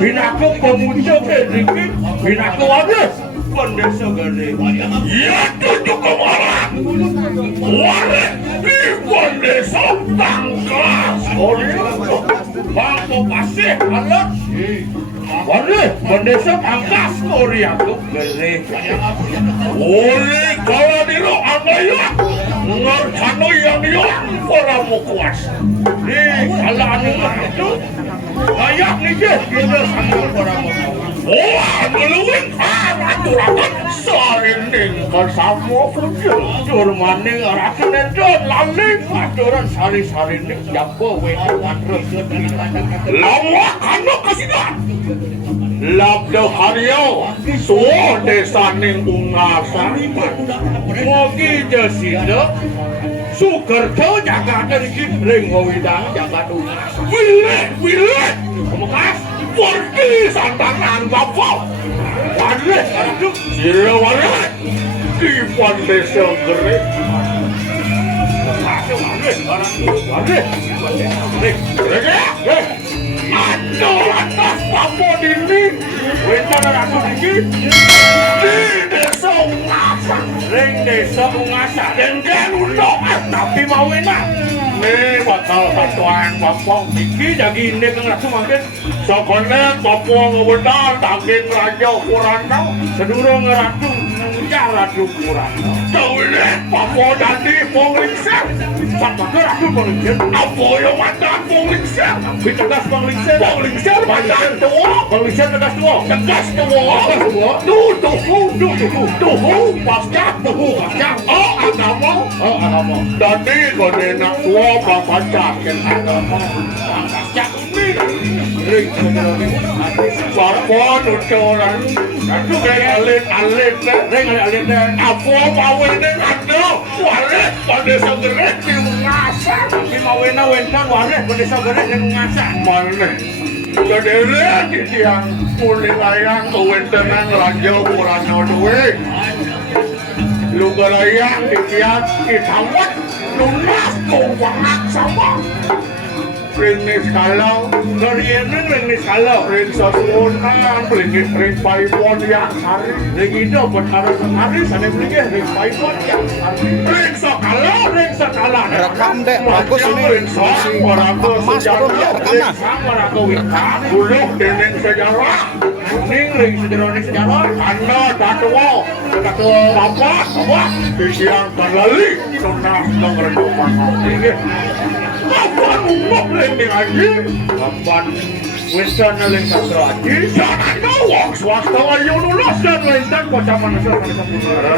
Binaka pemuja Gerih, binaka Warih Bendesa Gerih. Ya tujuh kemarin. Warih di Bendesa Tangkas. Bangko pasih alat. Warih Bendesa Tangkas Koreaku Gerih. Oleh kalau dilo angaya ngercano yang para mukuas. Kalau anu itu kayak nih kita sama para mukuas. Wah, ngeluwin aturakan Sari bersama puja Jurmani ratu nendon laling aturan Sari nih jago wewan terus lama kano kasihan labda karyo suo desa ning Ungasan mogi jasida Sukerto jaga dari ring ngawidang jaga Ungasan wile kemukas pergi santangan bapak Warih aduh sila Warih di Bendesa Gerih Warih aduh atas bapak ini wintan ratu dikit di desa Ungasan ring desa Ungasan dan kan undok tapi mau enak nih bakal satuan bapak dikit jadi ini kan ratu makin sekolah bapak ngewedal daging raja kurang sedurung ratu ratu kurang tahu ini bapak jadi penglingser bapak ratu penglingser apa yang ada penglingser tegas penglingser mantan tua penglingser tegas tua tuh pasca oh agama jadi kode nak tua bapak cakin agama pasca ring bapak nucoran itu kayak alit ring alit apa mawene ada Warih Bendesa Gerih di Ungasan tapi mawene wentan Warih Bendesa Gerih di Ungasan mana kedele di tiang kuning layang kewentenan raja kurangnya duwe lu gelayang di tiang ditawat lunas kongwak sama Ringnis kalau, ngerianin ringnis kalau, ring sasunan, ring Paibon yang Sari, ring itu berharap Sari, sana ring Paibon yang Sari, ring sekala, rekam deh, bagus ini, ring sang, warga sejarah, ring sang, warga witan, buluk ring sejarah, ring sejarah, anda tatua, bapak, siang terlali, tuntas mengerjakan ini. Kapan umum lending aja? Kapan Winston ngeling sastra aja? Jangan ngawang swasta ayo nulis dan Winston kocaman nasional pada sempurna.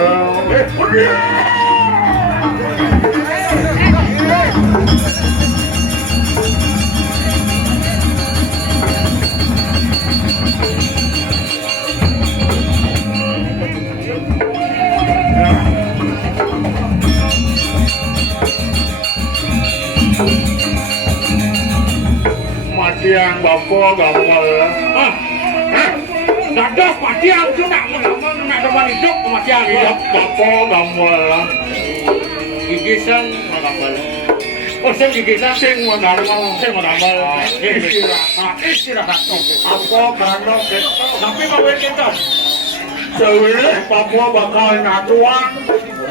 Yang bapak gamal ada patiang tu nak teman hidup patiang ya bapak gamal gigisan gamal oh saya gigisan sing gamal istirahat apa karena tapi bawa kita sebenarnya bapak bakal natuan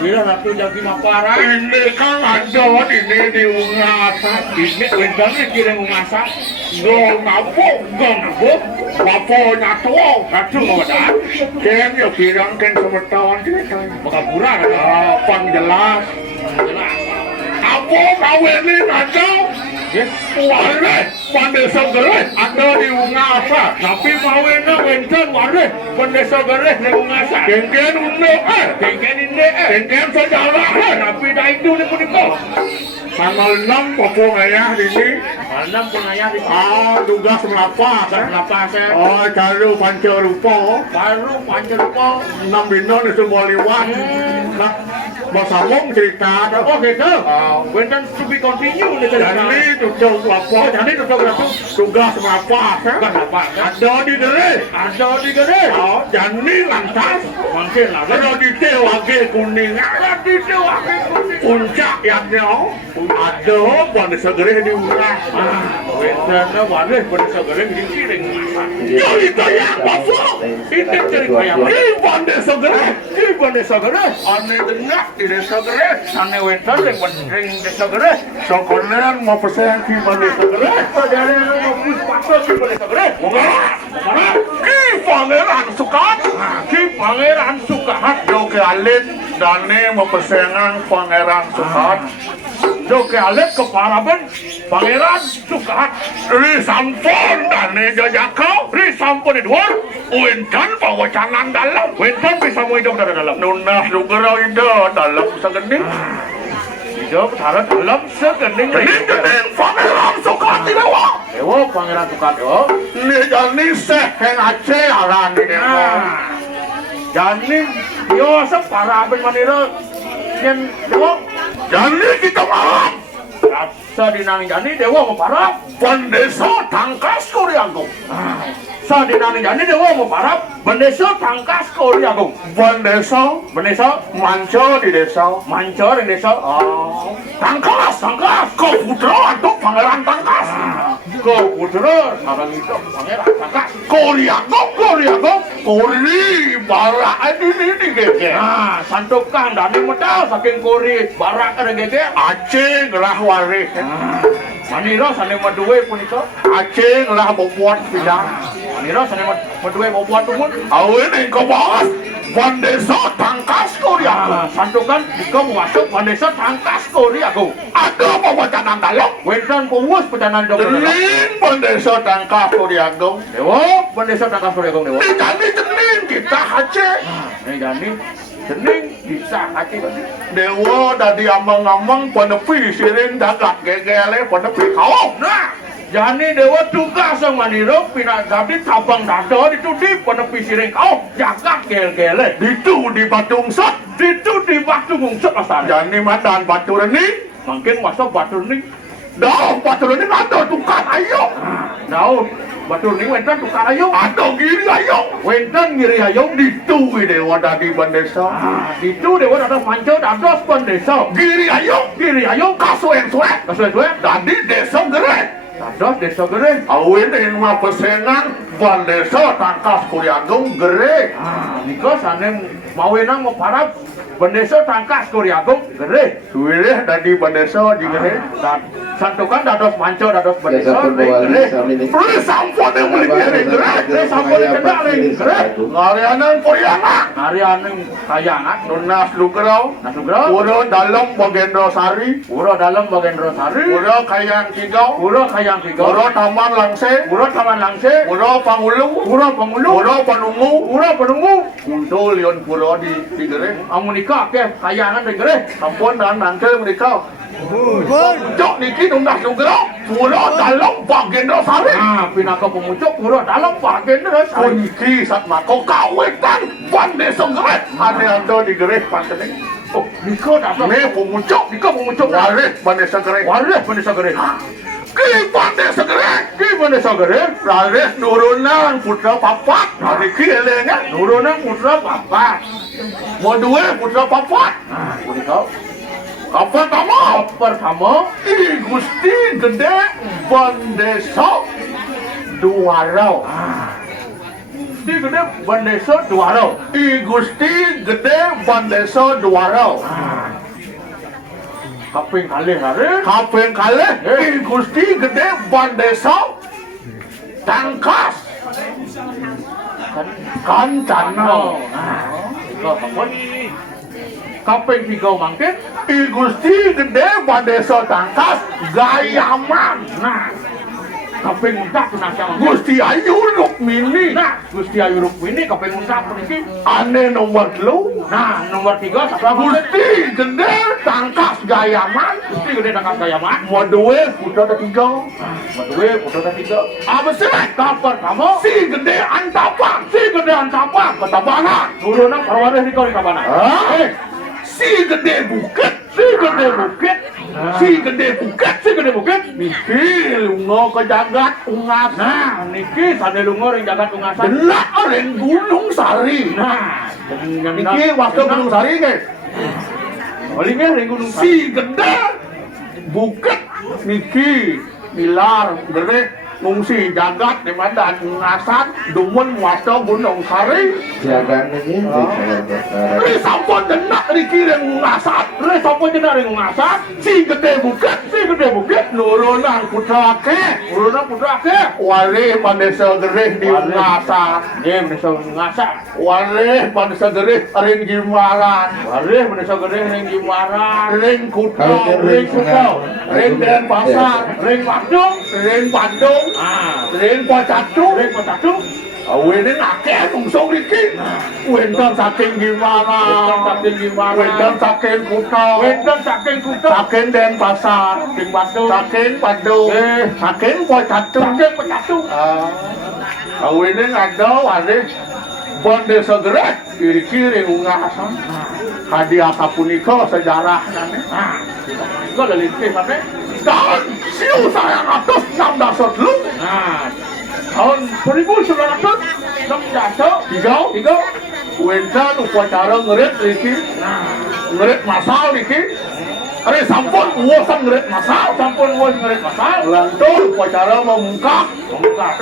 bila ratu jadi mapara ini kan ada ini di Ungasan ini wendangnya kira Ungasan gak ngabuk bapak nyatuo ratu ngodan kan ya kirang kan semetawan kita makapura pang jelas apa kawinin aja Warih Bendesa Gerih ada di Ungasan tapi mawena wenten Warih Bendesa Gerih di Ungasan kengken unduk kengken sejarah tapi dah itu ni puniko tanggal 6 Papua ngayah di sini tanggal 6 pengayah di sini tugas melapas oh caru pancarupa 6 binon itu semua liwat Mas Among cerita oh gitu wenten to be continue jadi tugas lapor jadi tugas melapas ada di Gerih oh jadi lantas mungkin lah kalau di Tewage kuning puncak yang ada Bendesa Gerih di Ungasan wenten Warih Bendesa Gerih di Kiring Jadi kaya baso. Ini jadi kaya. Paibon Desa Gerih. Paibon Desa Gerih. Ane tengah di Desa Gerih. Ane wetan yang penting Desa Gerih. Sokonan mau pesen Paibon Desa Gerih. Jadi mau pasal Paibon Desa Gerih. Mana? Ki Pangeran Sukat. Ki Pangeran Sukat. Joke alit dane mau pesenan Pangeran Sukat. Joke alit ke Paraben Pangeran Sukat. Ri sampun dane jajakau. Ri sampun di luar. Wintan bawa canan dalam. Wintan bisa mau hidup dari dalam. Nunah lugerau hidup dalam segening. Hidup taruh dalam segening. Gening Pangeran Sukat dewa. Dewa Pangeran Sukat dewa. Ini jadi seheng Aceh aran ini dewa. Jadi yo separaben manira yen dewa. Jadi kita malam. Rasa dinang jadi dewa mau parap. Bendesa tangkas Koreagung. Sadinane jani dewa mau parap. Bendesa tangkas Koreagung. Bendesa manco di desa. Manco di desa. Oh. Tangkas. Kau putra atau pangeran tangkas. Kau putra sarang itu pangeran tangkas. Koreagung. Kori barak ini gege. Nah, santukan dani medal saking kori barak ada gege. Aceh ngelah warih. Manira sane maduwe punika. Aceh ngelah bobot pidang. Manira sane maduwe bobot tumun. Awin engko bos. Bendesa tangkas Korea. Santukan jika masuk Bendesa tangkas Korea aku. Ada pewacanan dalam. Wentan puwus pecanan dong. Dening Bendesa tangkas Korea aku. Dewa Bendesa tangkas Korea aku dewa. Ini jening kita Aceh. Ini jadi jening bisa Aceh. Dewa dari amang-amang penepi siring dagak gegele penepi kau. Nah. Jani dewa tugas yang maniro pindah jadi cabang dado itu di penepi siring kau jaga gel-gele itu di batu ungsut itu di batu ungsut asal jani madan batu rening mungkin masuk batu rening dah batu rening ada tukar ayo dah batu rening wentan tukar ayo ada giri ayo wentan giri ayo itu dewa dari Bendesa itu dewa ada panco dados Bendesa giri ayo kasueng suek dari Desa Gerih. Dados Desa Gerih. Awin yang mau pesenan Bendesa tangkas Koreagung Gerih. Nika sane mawenang mau parap Bendesa tangkas Koreagung Gerih. Suwilih dari Bendesa di Gerih. Santukan dados manco dados Bendesa di Gerih. Beli sampun yang beli Gerih. Beli sampun yang cedak ring Gerih. Ngarianan Koreana. Ngarianan kayangan. Nunas lugerau. Uro dalam Bagendro Sari. Uro kayang kigau. Uro taman langse. Uro pangulu. Uro penunggu. Untuk lion puro di Gerih. Amunika ke kayangan di Gerih. Sampun dan nanti menikah. Jok niki nunas lugerau. Uro dalam Bagendro Sari. Pindah ke pemucuk. Uro dalam Bagendro Sari. Kunci saat mako kawetan Bendesa Gerih. Ada di Gerih pantening. Oh, Niko dapat. Nih pemucuk. Warih Bendesa Gerih. Ki Bendesa Gerih. Warih nurunan putra papat. Hari ki elengan nurunan putra papat. Mau dua putra papat. Kunikau. Pertama, Gusti Gede Bendesa Duarau. Gusti Gede Bendesa Duarau. Kaping kalih Gusti Gede Bendesa tangkas Kancana. Kaping 3 mangkin Gusti Gede Bendesa tangkas Gayaman. Nah, kaping 4 tunasang Gusti Ayu Rukmini. Kaping 4 puniki ane nomor 3. Nah, nomor 3 sapa Gusti Gede tangkas Gayaman. Mau duwe putra ketiga. Apa sih? Kapan kamu? Si Gede Antapang. Ketabana. Nurunan perwareh di kabana. Si Gede Bukit. Niki lungo ke jagat Ungasan. Nah, niki sane lungo ring jagat Ungasan. Delak ring Gunung Sari. Nah, niki waktu Gunung Sari guys. Palingnya ring Gunung Sari. Si Gede Bukit niki Pilar Gerih ngungsi jagat di Medan Ungasan dumun waca Gunung Sari jagat ini Ri sampun denak riki ring Ungasan Ri sampun denak ring Ungasan si gede bukit nurunan putra akeh Warih Bendesa Gerih di Ungasan Nggih Bendesa Ungasan. Warih Bendesa Gerih ring Gimaran Warih Bendesa Gerih ring Gimaran. ring Kutha ring Denpasar ring Bandung ring Pocatu Wene akeh tungsung iki. Wenten saking Gimaran, wenten saking Kutha, saking Denpasar, saking Bandung, saking Pocatu. Wene ada Warih Bendesa Gerih kiri-kiri Ungasan. Hadiah sapunika sejarah Kok lelitih Pak. tahun 1960 dulu. Tahun 1900 tiga. Wenten upacara ngerit iki. Ngerit masal iki. Ari sampun uwasan ngerit masal. Lantur upacara memungkap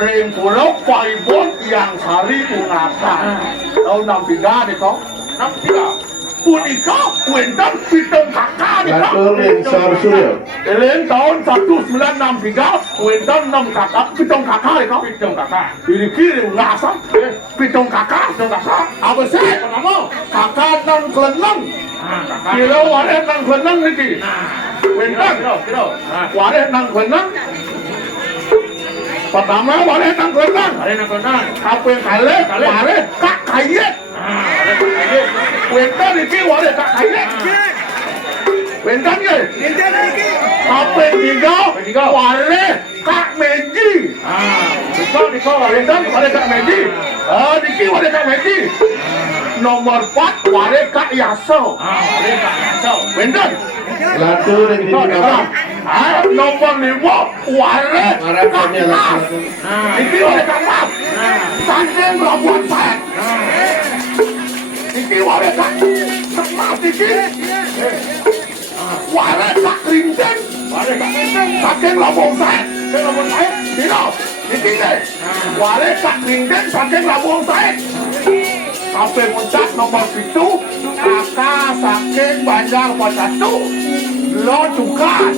ring pulau Paibon yang Sari Ungasan. Tahun 63 nika. 63. Punika wenten pitung kakak nika. Latur ring Sarsurya Elen tahun 1963 wenten 6 kakak pitung kakak nika. Kiri-kiri Ungasan. Pitung kakak. Apa sih? Kakak nang keleneng. Kira wareh nang keleneng niki. Wenten. Wareh nang keleneng. Pertama wareh nang keleneng. Kaping kalih wareh kak kayet. Wenten iki wareh kak kayet. Wenten nggih. Kaping tiga wareh kak meji. Niko Wenten wareh kak meji. Niki wareh kak meji. Nomor 4 wareh kak yaso. Wenten. latur ring Dipunama Nomor 5 wareh kak mas. Niki wareh kak mas. Saking Labuan Saya. Niki wareh kak mas iki. Wareh kak Rinten. Saking Labuan Saya. Dino. Niki nggih. Wareh kak Rinten saking Labuan Saya. Sampai muncak nomor 7 kakak saking Banjar Pocatu. Lo tugas.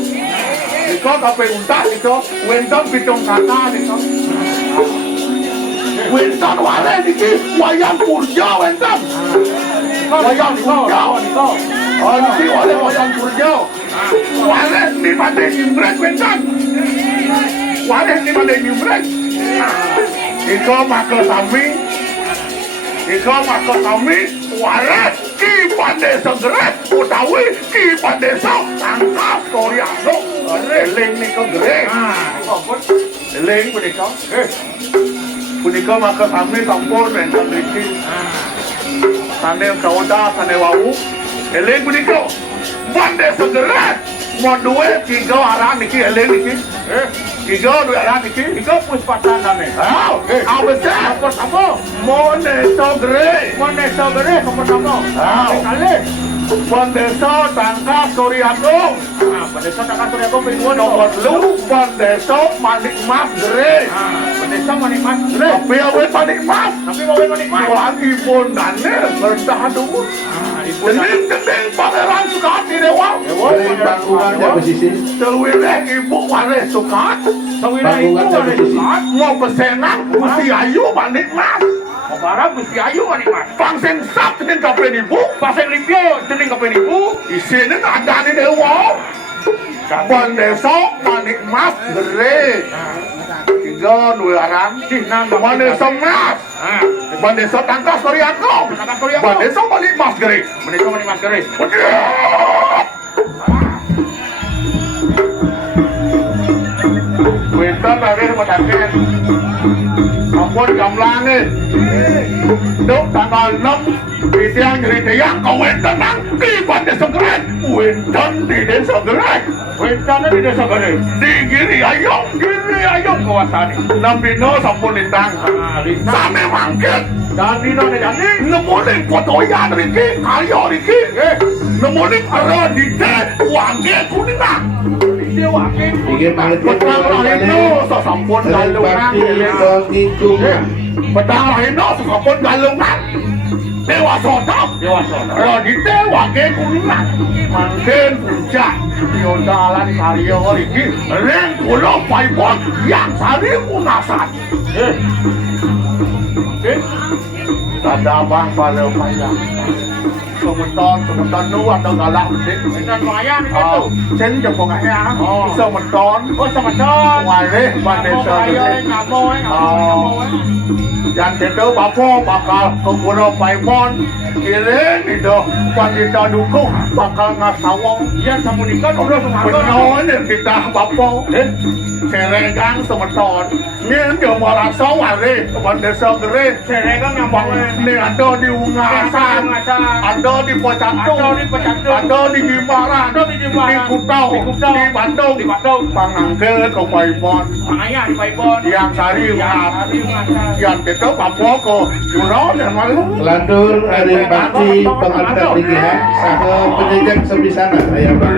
Iko sampai muncak iko wenten pitung kakak iko. Wenten wareh niki wayang purja wenten. Wayang purja. Niki wareh wayang purja. Wareh ni pade nyimbrek wenten. Wareh ni pade nyimbrek. Iko makel sami. Wareh Ki Bendesa Gerih utawi Ki Bendesa Tangkas Koryano. Eling nika Gerih. Eling punika. Punika maka sami sampun wenten mriki. Sane kauda sane wau. Eling punika. Bendesa Gerih mau duwe 3 aran niki eling niki. 3 duwe aran niki. 3 puspasandane. Abesar pertama Bendesa Gerih. Pertama. Kali. Bendesa Tangkas Koryano. Bendesa Tangkas Koryano kedua Nomor 2 Bendesa Manik Mas Gerih. Bendesa Manik Mas Gerih. Tapi awe Manik Mas. Manik Mas. Tuhan ibundane berdah dulu. Dening Pangeran Sukati Dewa. ring Pangkungannya pesisir Sewileh ibu wareh Sukat. Pangkungannya pesisir Mau pesenan Gusti Ayu Manik Mas. Barang Gusti Ayu Manik Mas. Pangsen sap dening kapen ibu. Pasang limpio dening kapen ibu. Isine ngandani dewa. Bendesa Manik Mas Gerih. 3 duwe aran. Bendesa Mas. Bendesa Tangkas Koryano. Bendesa Manik Mas Gerih. Bendesa Manik Mas Gerih. Wenten lagi mataken. Ampun gamlange. Duk tanggal 6 di tiang Gerih kawenten nang Ki Bendesa Gerih. Wenten di Desa Gerih. Wentana di Desa Gerih. Di Giri Ayong Kawasani. 6 dino sampun lintang. Same mangket. Dan dino ne jadi. Nemuning fotoyan riki, karya riki. Nemuning ara dite wange kuningan. dewake Inggih panggih petang lahirno sasampun galungan pengingkungan. petang lahirno sasampun galungan dewasa top rodite wake kuningan mangken puncak diodalan karya iki ring kula Paibon yang Sari Ungasan Tadabah pada payah semeton nu atau galak dengan wayang itu sen jepong ya semeton Warih Bendesa Gerih yang itu bapak bakal ke Pulau Paibon kirim itu wanita dukung bakal ngasawong ya samunikan udah benon kita bapak seregang semeton ini dia merasa Warih Bendesa Gerih seregang yang ini ada di Ungasan ada di Pocatu ada di Gimaran di Kutau di Bandung pangangkel ke Paibon di Paibon yang Sari yang kita bapak ke Pulau dan malu Lantur hari bakti pengangkat tinggihan saha penjajak sebisana ayah Pak.